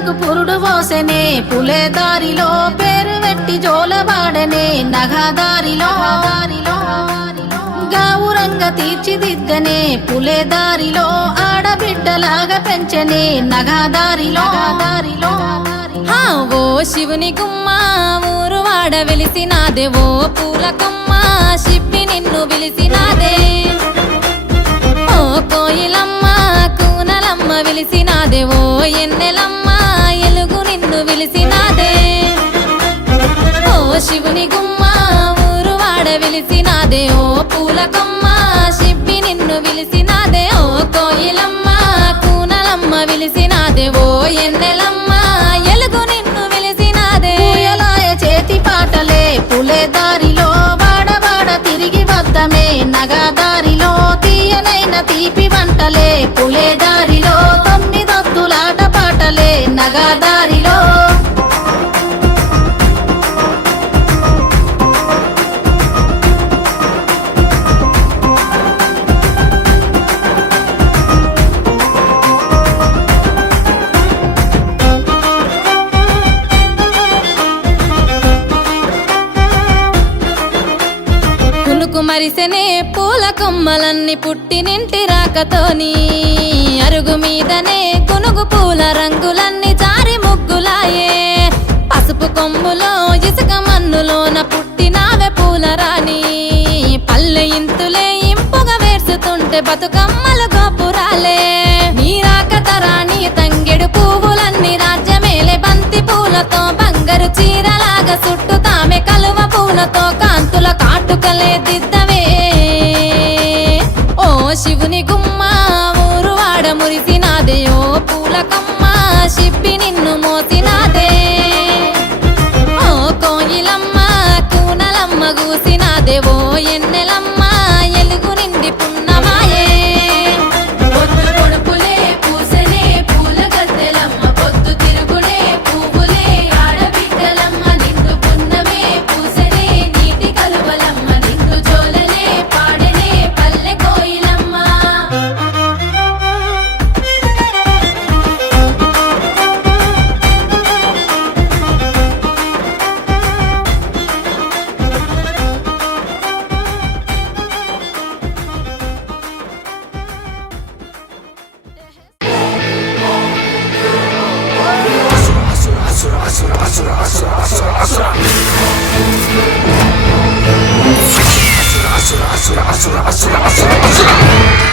పువ్వులకు పురుడు పోసెనే పులే దారిలో పేరు పెట్టి జోలబాడనే నగదారిలో దారిలో గౌరంగ తీర్చిదిద్దనే పులే దారిలో ఆడబిడ్డలాగా పెంచనే నగదారిలో దారిలో ఓ శివుని గుమ్మ ఊరు వాడ వెలిసినాదే ఓ పూల కొమ్మ శిప్పి నిన్ను పిలిసినాదే ఓ కోయిలమ్మ కూనలమ్మ విలిసినాదే ఓ ఎన్నెలమ్మ విలిసినాదే ఓ పూలకమ్మ కొమ్మ నిన్ను విలిసినాదే ఓ కోయిలమ్మ కూనలమ్మ విలిసినాదే ఓ ఎన్నెలమ్మ కునుకు మరిసెనే పూల కొమ్మలన్నీ పుట్టినింటి రాకతోని అరుగు మీదనే కునుగు పూల రంగులన్నీ జారి ముగ్గులాయే. పసుపు కొమ్ములో ఇసుక మన్నులోన పుట్టినావే పూల రాణి. పల్లె ఇంతులే ఇంపుగా వేర్చుతుంటే బతుకమ్మ కాటుకలే ఓ శివుని గుమ్మ ఊరు వాడ మురిసినాదే. ఓ పూలకమ్మ కమ్మ నిన్ను మోసినాదే. ఓ కోయిలమ్మ కూనలమ్మ గూసినాదే. ఓ スラスラスラスラスラスラスラスラスラスラスラ